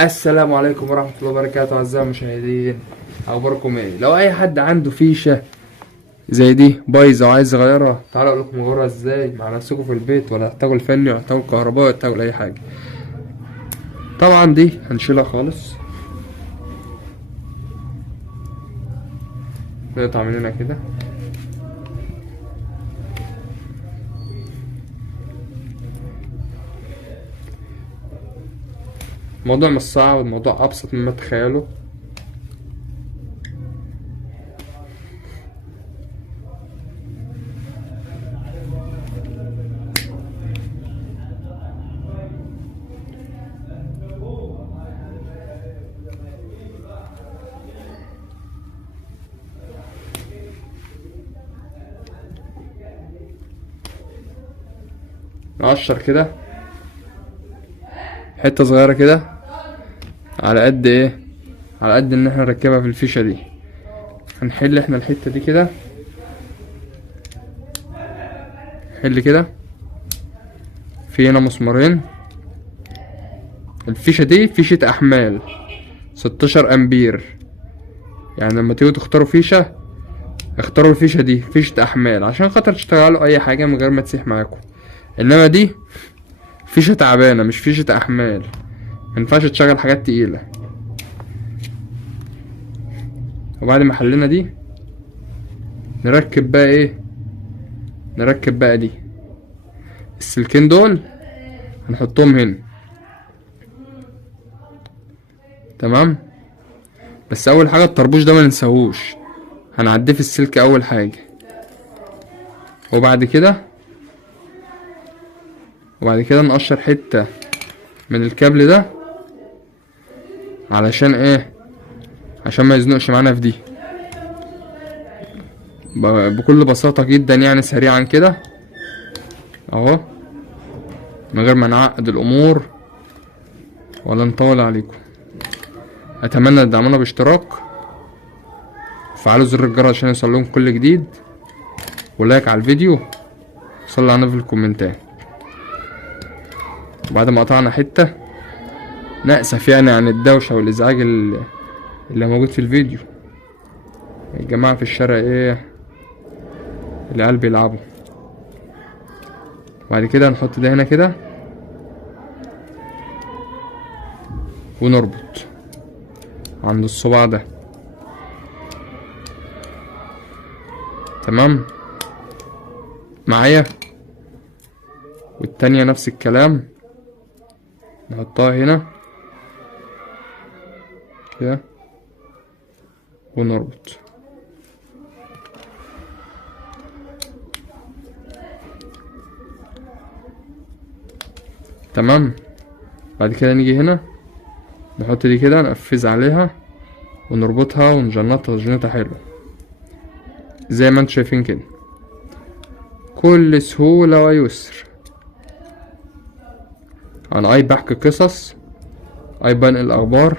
السلام عليكم ورحمة الله وبركاته أعزائي المشاهدين. أخباركم إيه؟ لو أي حد عنده فيشة زي دي بايظة وعايز يغيرها، تعالوا أقول لكم أغيرها إزاي مع نفسكم في البيت، ولا تحتاجوا الفني ولا تحتاجوا الكهربائي ولا تحتاجوا أي حاجة. طبعا دي هنشيلها خالص، نقطع من هنا كده. الموضوع مش صعب، الموضوع أبسط مما تخيلوا. نقشر كده حتة صغيرة كده، على قد ايه، على قد ان احنا نركبها في الفيشة دي. هنحل احنا الحتة دي كده، حل كده. في هنا مسمارين. الفيشة دي فيشة احمال 16 امبير، يعني لما تيجوا تختاروا فيشة اختاروا الفيشة دي فيشة احمال عشان خاطر تشتغلوا اي حاجة من غير ما تسيح معاكم. انما دي فيشة تعبانة مش فيشة احمال، مينفعش تشغل حاجات تقيلة. وبعد ما حلنا دي نركب بقى ايه، نركب بقى دي. السلكين دول هنحطهم هنا، تمام. بس اول حاجة الطربوش ده ما ننساهوش، هنعديه في السلك اول حاجة. وبعد كده نقشر حتة من الكابل ده، علشان ايه، عشان ما يزنقش معانا في دي. بكل بساطة جدا يعني سريعا كده اهو، من غير ما نعقد الامور ولا نطول عليكم. اتمنى تدعمونا باشتراك، وفعلوا زر الجرس عشان يوصلكم كل جديد، ولايك على الفيديو، وصلوا على في الكومنتات. وبعد ما قطعنا حتة، نأسف يعني عن الدوشة والازعاج اللي موجود في الفيديو. الجماعة في الشارع ايه، العيال بيلعبوا. وبعد كده نحط ده هنا كده ونربط عند الصباع ده، تمام معايا. والتانية نفس الكلام، نحطها هنا كده ونربط. تمام. بعد كده نيجي هنا نحط دي كده، نقفز عليها ونربطها ونجنطها تجنيطة حلوة زي ما انتم شايفين كده، كل سهولة ويسر. انا بحكي قصص، بنقل اخبار،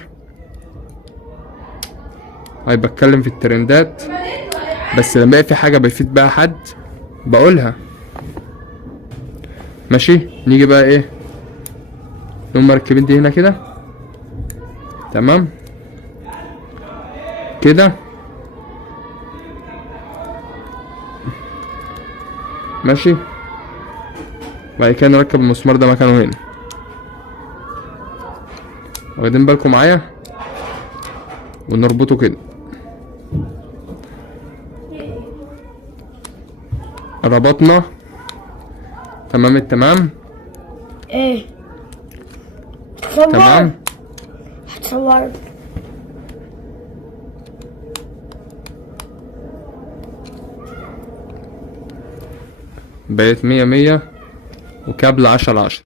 بتكلم في الترندات، بس لما في حاجة بيفيد بقى حد بقولها. ماشي. نيجي بقى ايه، نقوم مركبين دي هنا كده، تمام كده. ماشي. بعد كده نركب المسمار ده مكانه هنا، واخدين بالكم معايا، ونربطه كده. ربطنا تمام التمام. ايه هتصور؟ تمام. هتصور؟ بقت 100 100، وكابل 10 على 10.